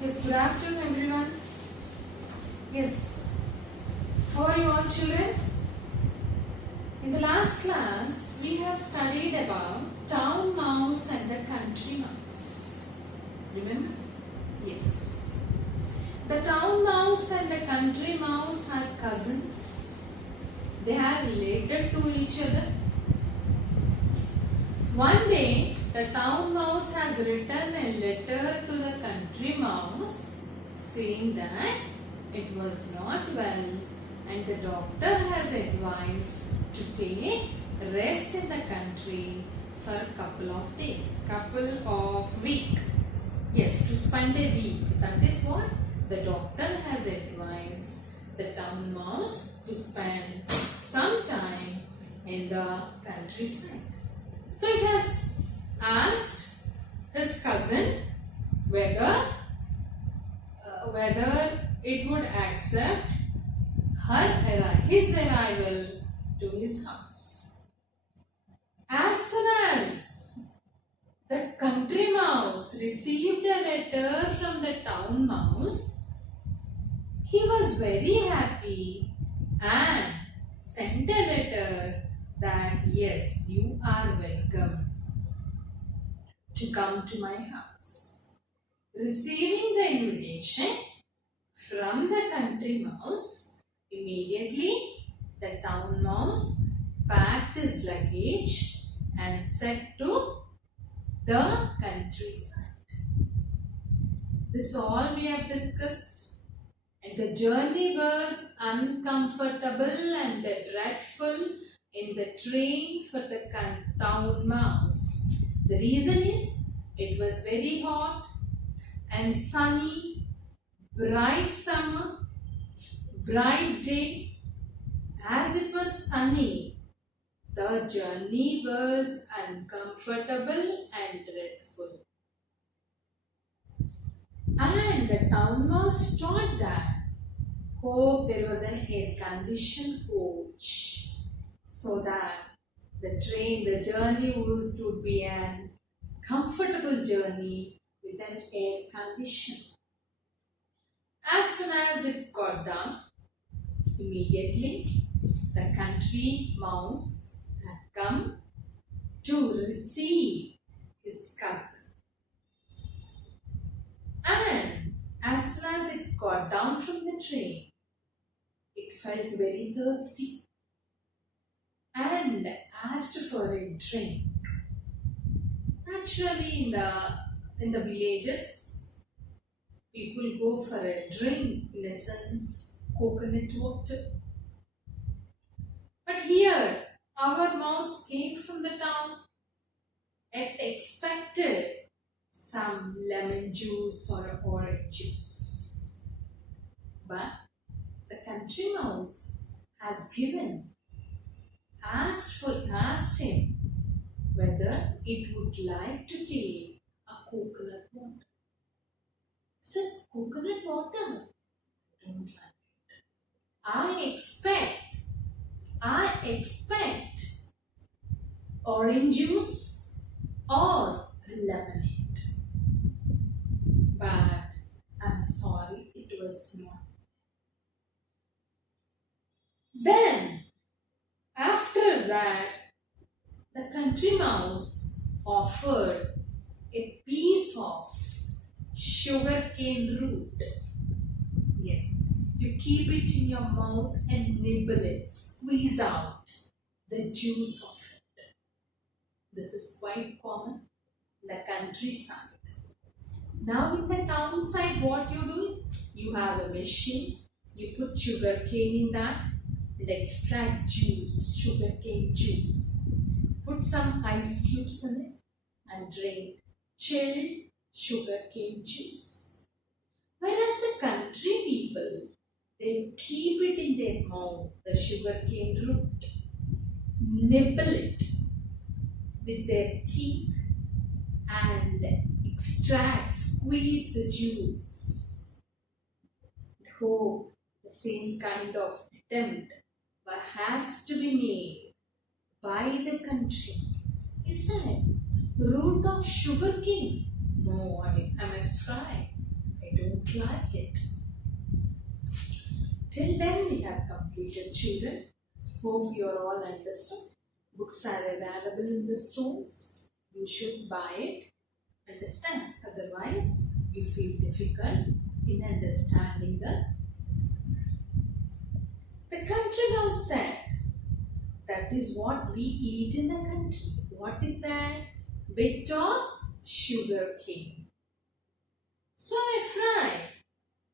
Yes, good afternoon everyone. Yes, how are you all children? In the last class, we have studied about town mouse and the country mouse. Remember? Yes. The town mouse and the country mouse are cousins. They are related to each other. One day, the town mouse has written a letter to the country mouse saying that it was not well and the doctor has advised to take rest in the country for a couple of week. Yes, to spend a week. That is what the doctor has advised the town mouse to spend some time in the countryside. So it has asked his cousin whether it would accept his arrival to his house. As soon as the country mouse received a letter from the town mouse, he was very happy and sent a letter that yes, you are welcome to come to my house. Receiving the invitation from the country mouse, immediately the town mouse packed his luggage and set to the countryside. This all we have discussed, and the journey was uncomfortable and dreadful in the train for the town mouse. The reason is it was very hot and sunny, bright summer, bright day. As it was sunny, the journey was uncomfortable and dreadful. And the town mouse thought that there was an air-conditioned coach, so that the journey would be an comfortable journey with an air condition. As soon as it got down, immediately the country mouse had come to receive his cousin. And as soon as it got down from the train, it felt very thirsty and asked for a drink. Naturally, in the villages, people go for a drink, in a sense, coconut water. But here, our mouse came from the town and expected some lemon juice or orange juice. But the country mouse has asked him whether it would like to take a coconut water. He said, coconut water? I don't like it. I expect orange juice or lemonade. But I'm sorry, it was not. Then, after that, the country mouse offered a piece of sugarcane root. Yes, you keep it in your mouth and nibble it, squeeze out the juice of it. This is quite common in the countryside. Now in the town side, what you do? You have a machine, you put sugarcane in that and extract juice, sugarcane juice. Put some ice cubes in it and drink chilled sugarcane juice. Whereas the country people, they keep it in their mouth, the sugarcane root, nibble it with their teeth and squeeze the juice. Hope the same kind of attempt has to be made by the country mouse. He said, root of sugarcane? No, I'm afraid. I I don't like it. Till then we have completed, children. Hope you are all understood. Books are available in the stores. You should buy it. Understand. Otherwise, you feel difficult in understanding the country mouse said. That is what we eat in the country. What is that? Bit of sugar cane. So my friend,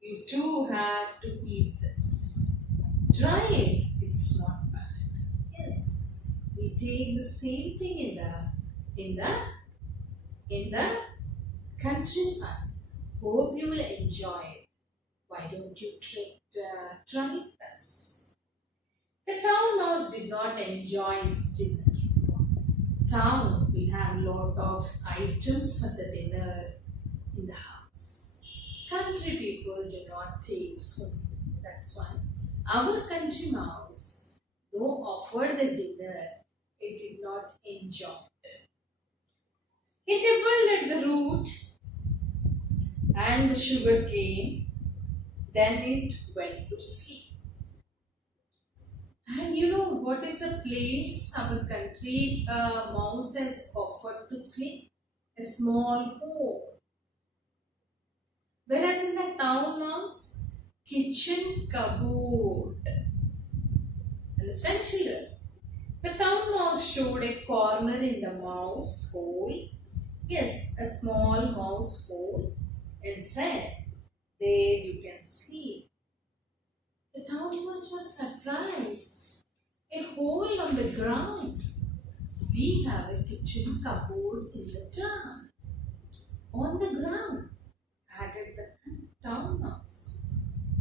you too have to eat this. Try it. It's not bad. Yes, we take the same thing in the countryside. Hope you will enjoy it. Why don't you try this? The town mouse did not enjoy its dinner. Town will have a lot of items for the dinner in the house. Country people do not take so many. That's why our country mouse, though offered the dinner, it did not enjoy it. It nibbled at the root and the sugar cane, then it went to sleep. And you know what is the place our country mouse has offered to sleep? A small hole. Whereas in the town mouse, kitchen cupboard. Understand, children? The town mouse showed a corner in the mouse hole. Yes, a small mouse hole, and said, "There you can sleep." The town mouse was surprised. A hole on the ground. We have a kitchen cupboard in the town. On the ground, added the town mouse.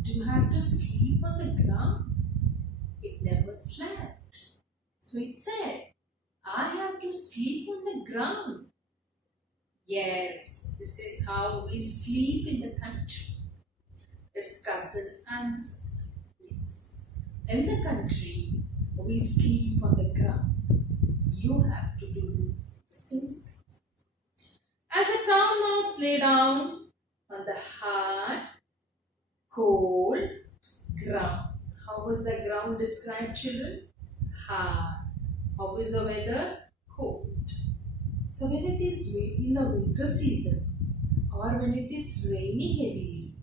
Do you have to sleep on the ground? It never slept. So it said, "I have to sleep on the ground." Yes, this is how we sleep in the country. His cousin answered. Yes. In the country, we sleep on the ground. You have to do the same thing. As a town mouse lay down on the hard, cold ground. How was the ground described, children? Hard. How is the weather? Cold. So when it is in the winter season or when it is raining heavily,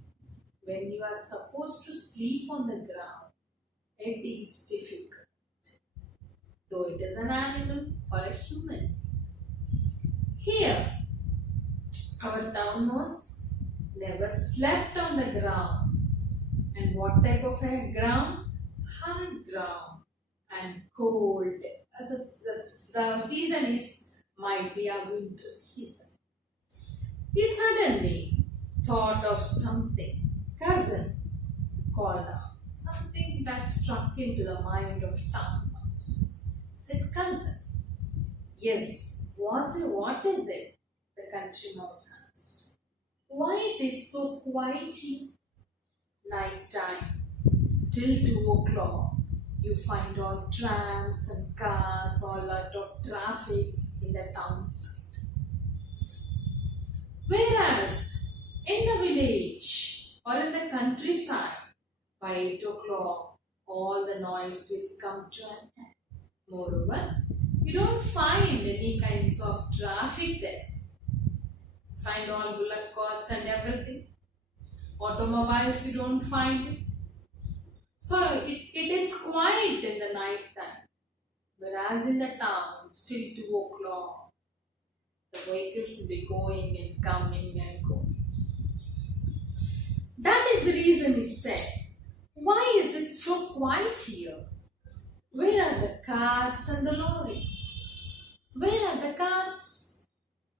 when you are supposed to sleep on the ground, it is difficult. Though it is an animal or a human. Here, our town mouse never slept on the ground. And what type of a ground? Hard ground and cold. As the season might be a winter season. He suddenly thought of something. Cousin called out. Something that struck into the mind of town mouse. Said, "Cousin." "Yes, what is it?" the country mouse asked. "Why it is so quiet here?" "Night time, till 2 o'clock. You find all trams and cars, all lot of traffic in the town side. Whereas in the village or in the countryside, by 8 o'clock, all the noise will come to an end. Moreover, you don't find any kinds of traffic there. Find all bullock carts and everything. Automobiles you don't find it. So it is quiet in the night time. Whereas in the town, till 2 o'clock, the vehicles will be going and coming and going. That is the reason it said, "Why is it so quiet here? Where are the cars and the lorries? Where are the cars?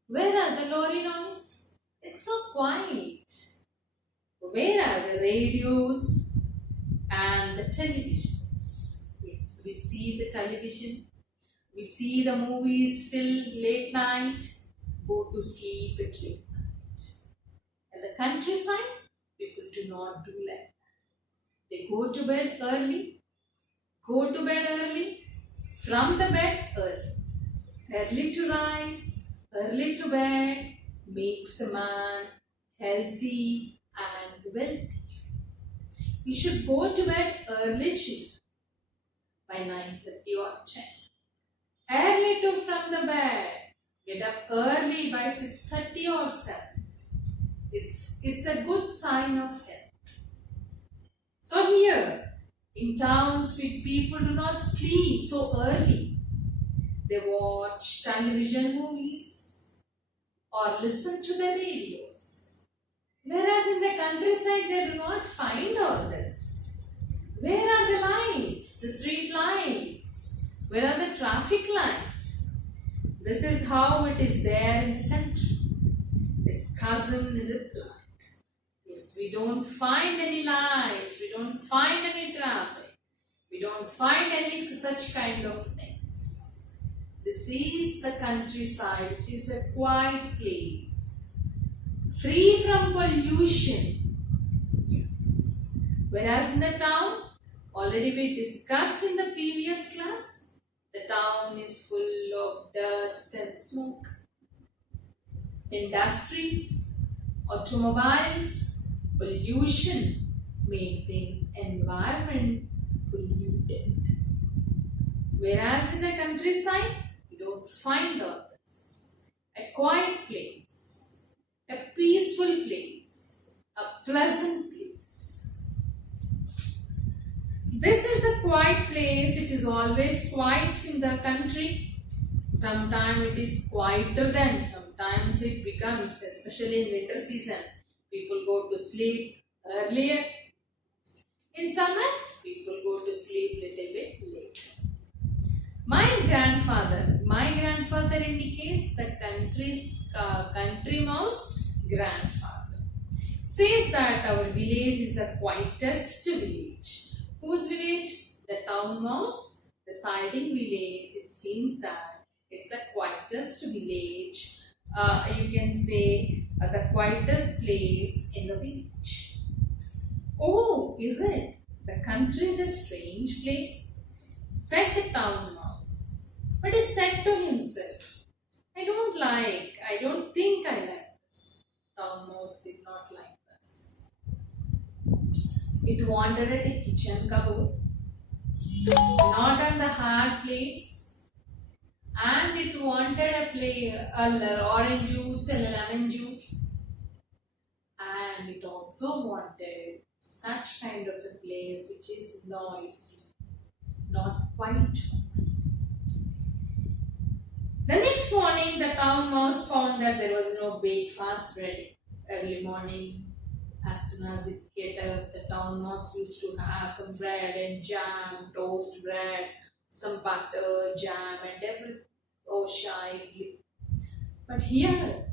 Where are the lorry noise? It's so quiet. Where are the radios and the televisions?" Yes, we see the television. We see the movies till late night. Go to sleep at late night. In the countryside, people do not do like that. They go to bed early. Go to bed early. From the bed early. Early to rise, early to bed, makes a man healthy, and wealthy. We should go to bed early, children, by 9:30 or 10. Early to from the bed. Get up early by 6:30 or 7. It's a good sign of health. So here, in towns, people do not sleep so early. They watch television movies or listen to the radios. Whereas in the countryside, they do not find all this. Where are the lights, the street lights? Where are the traffic lights? This is how it is there in the country. His cousin replied, yes, we don't find any lights, we don't find any traffic, we don't find any such kind of things. This is the countryside, which is a quiet place, free from pollution. Yes. Whereas in the town, already we discussed in the previous class, the town is full of dust and smoke. Industries, automobiles, pollution make the environment polluted. Whereas in the countryside, you don't find all this. A quiet place, a peaceful place, a pleasant place. This is a quiet place. It is always quiet in the country. Sometimes it is quieter than sometimes it becomes, especially in winter season. People go to sleep earlier. In summer, people go to sleep little bit later. My grandfather indicates the country mouse grandfather. Says that our village is the quietest village. Whose village? The town mouse, the siding village. It seems that it's the quietest village. You can say the quietest place in the village. Oh, is it? The country is a strange place, said the town mouse. But he said to himself, I don't think I like this. Town mouse did not like this. It wanted a kitchen cupboard, not on the hard place, and it wanted a orange juice and a lemon juice, and it also wanted such kind of a place which is noisy, not quiet. The next morning, the town mouse found that there was no breakfast ready. Early morning, as soon as it get up, the town mouse used to have some bread and jam, toast bread, some butter, jam and everything. Oh, shy. But here,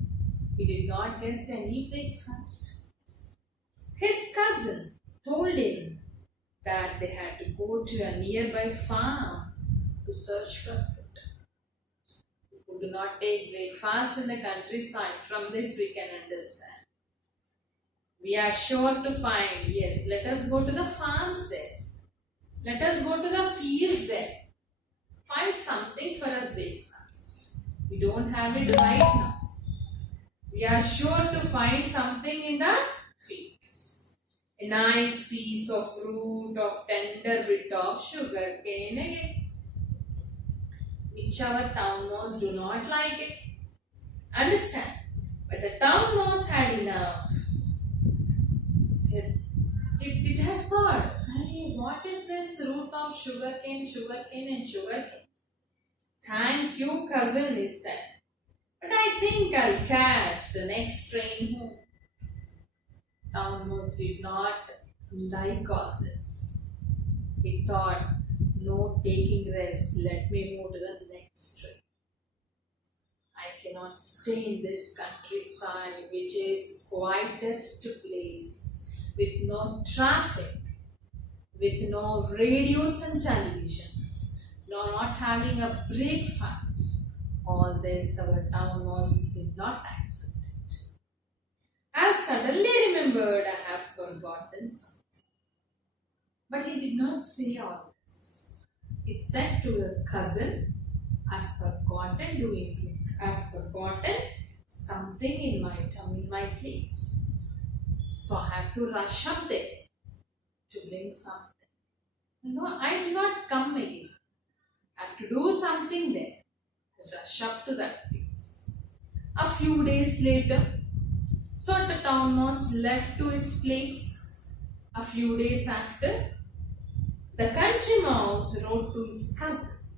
he did not get any breakfast. His cousin told him that they had to go to a nearby farm to search for food. People do not take breakfast in the countryside. From this we can understand. We are sure to find, yes, let us go to the farms there. Let us go to the fields there. Find something for us breakfast. We don't have it right now. We are sure to find something in the fields. A nice piece of fruit, of tender bit of sugar cane again, which our town mouse do not like it. Understand? But the town mouse had enough. It has thought, hey, what is this root of sugar cane and sugar cane? Thank you, cousin, he said. But I think I'll catch the next train home. Town mouse did not like all this. He thought, no taking rest, let me move to the next train. I cannot stay in this countryside, which is quietest place, with no traffic, with no radios and televisions, not having a breakfast. All this our town mouse did not accept it. I have suddenly remembered I have forgotten something. But he did not say all this. It said to a cousin, I've forgotten something in my tongue, in my place. So I have to rush up there to bring something. No, I do not come again. I have to do something there. Rush up to that place. A few days later, so the town mouse left to its place. A few days after, the country mouse wrote to his cousin,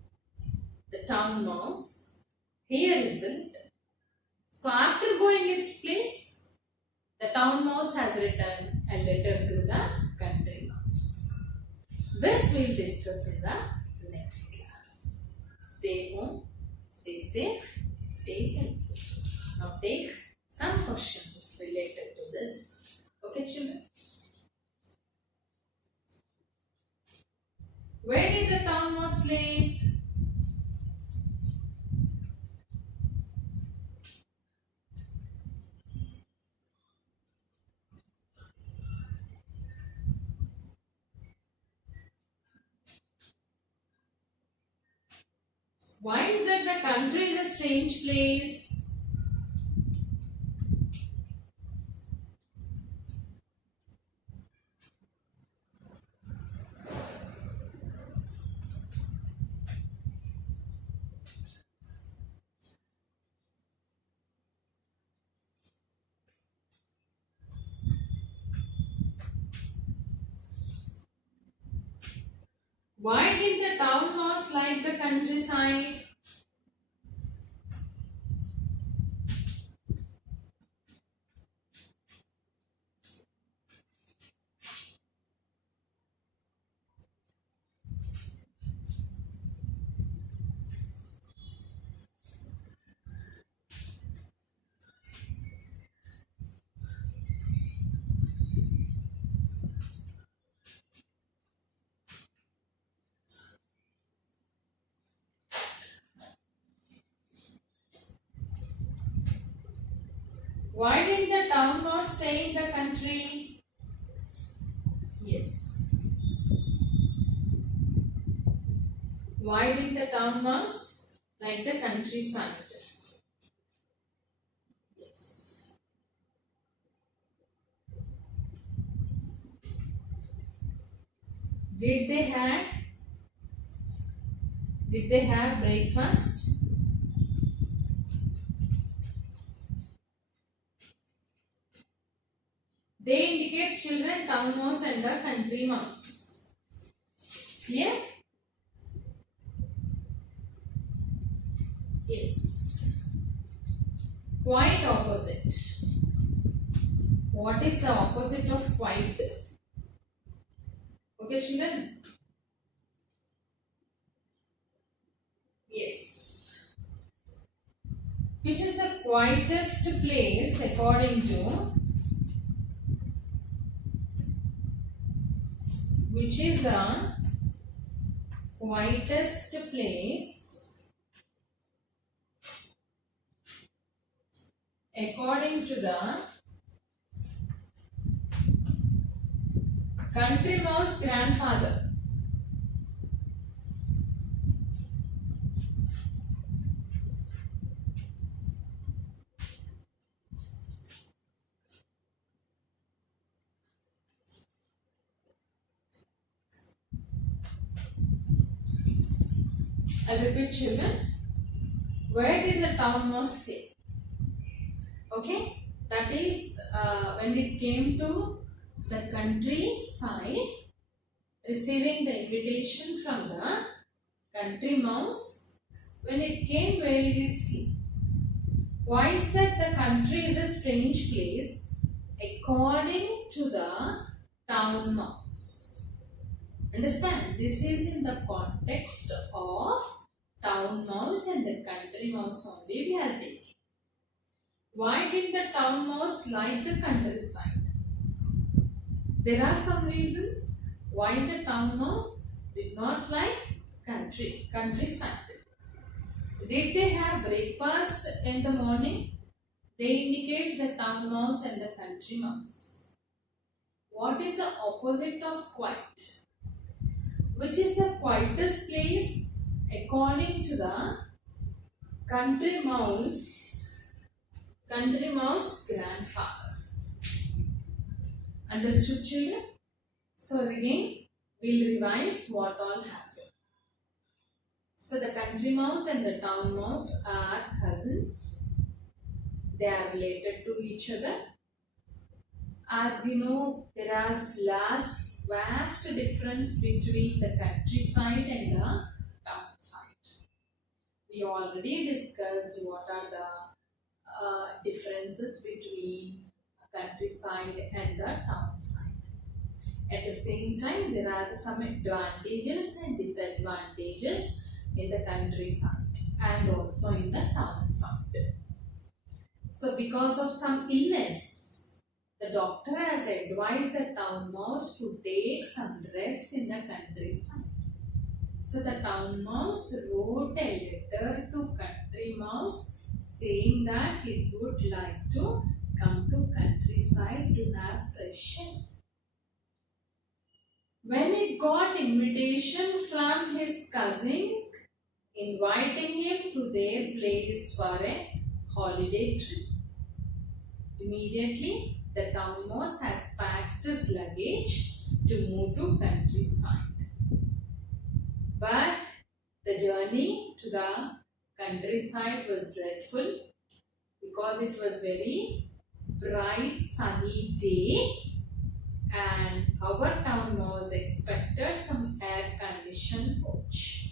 the town mouse, here is the letter. So after going its place, the town mouse has written a letter to the country mouse. This we'll discuss in the next class. Stay home, stay safe, stay healthy. Now take some questions related to this. Okay, children? Where did the town mouse live? Why is that the country is a strange place? Why did the town mouse like the countryside? Why did the town mouse stay in the country? Yes. Why did the town mouse like the countryside? Yes. Did they have breakfast? They indicate children, town mouse and the country mouse. Clear? Yes. Quite opposite. What is the opposite of quite? Okay, children? Yes. Which is the quietest place according to? Which is the quietest place according to the country mouse grandfather? I repeat, children. Where did the town mouse stay? Okay, that is when it came to the countryside, receiving the invitation from the country mouse. When it came, where did it sleep? Why is that the country is a strange place according to the town mouse? Understand? This is in the context of town mouse and the country mouse only we are taking. Why did the town mouse like the countryside? There are some reasons why the town mouse did not like countryside. Did they have breakfast in the morning? They indicate the town mouse and the country mouse. What is the opposite of quiet? Which is the quietest place according to the country mouse grandfather? Understood, children? So again, we'll revise what all happened. So the country mouse and the town mouse are cousins. They are related to each other. As you know, there is vast difference between the countryside and the town side. We already discussed what are the differences between countryside and the town side. At the same time, there are some advantages and disadvantages in the countryside and also in the town side. So because of some illness, the doctor has advised the town mouse to take some rest in the countryside. So the town mouse wrote a letter to country mouse saying that it would like to come to countryside to have fresh air. When it got invitation from his cousin inviting him to their place for a holiday trip, immediately the town mouse has packed his luggage to move to countryside. But the journey to the countryside was dreadful because it was very bright sunny day and our town mouse expected some air-conditioned coach.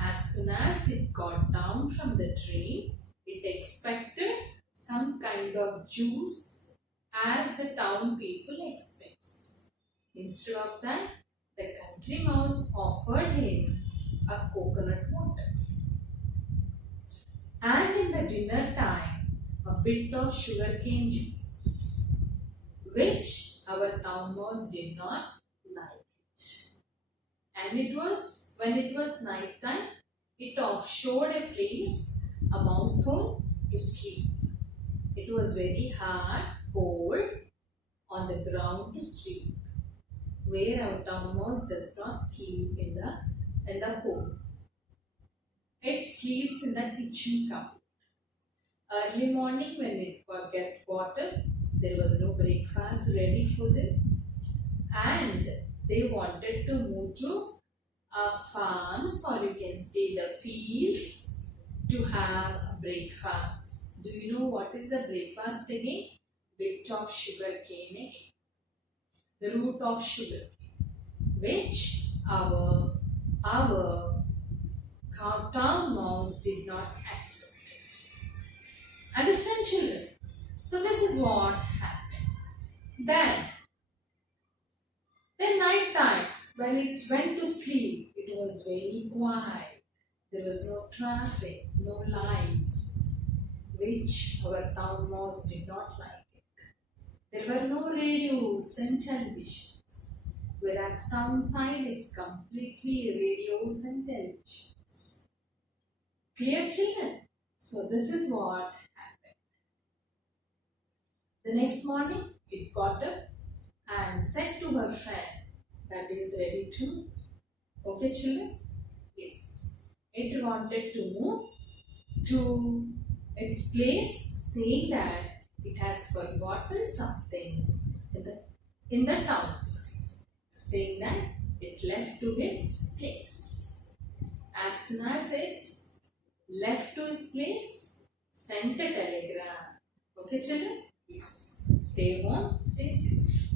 As soon as it got down from the train, it expected some kind of juice as the town people expects. Instead of that, the country mouse offered him a coconut water. And in the dinner time, a bit of sugarcane juice, which our town mouse did not like it. And when it was night time, it offshored a place, a mouse hole, to sleep. It was very hard, cold, on the ground to sleep, where our town mouse does not sleep in the hole. It sleeps in the kitchen cupboard. Early morning when it got up, there was no breakfast ready for them and they wanted to move to farms, or you can say the fields, to have a breakfast. Do you know what is the breakfast again? Bit of sugar cane again. The root of sugar cane, which our town mouse did not accept it. Understand, children? So this is what happened. Then night time, when it went to sleep, it was very quiet. There was no traffic, no lights, which our town mouse did not like it. There were no radios and televisions, whereas town side is completely radios and televisions. Clear, children? So this is what happened. The next morning, it got up and said to her friend that is ready to, okay children? Yes. It wanted to move to its place, saying that it has forgotten something in the town side, saying that it left to its place. As soon as it's left to its place, sent a telegram. Okay children? Yes. Stay home, stay safe.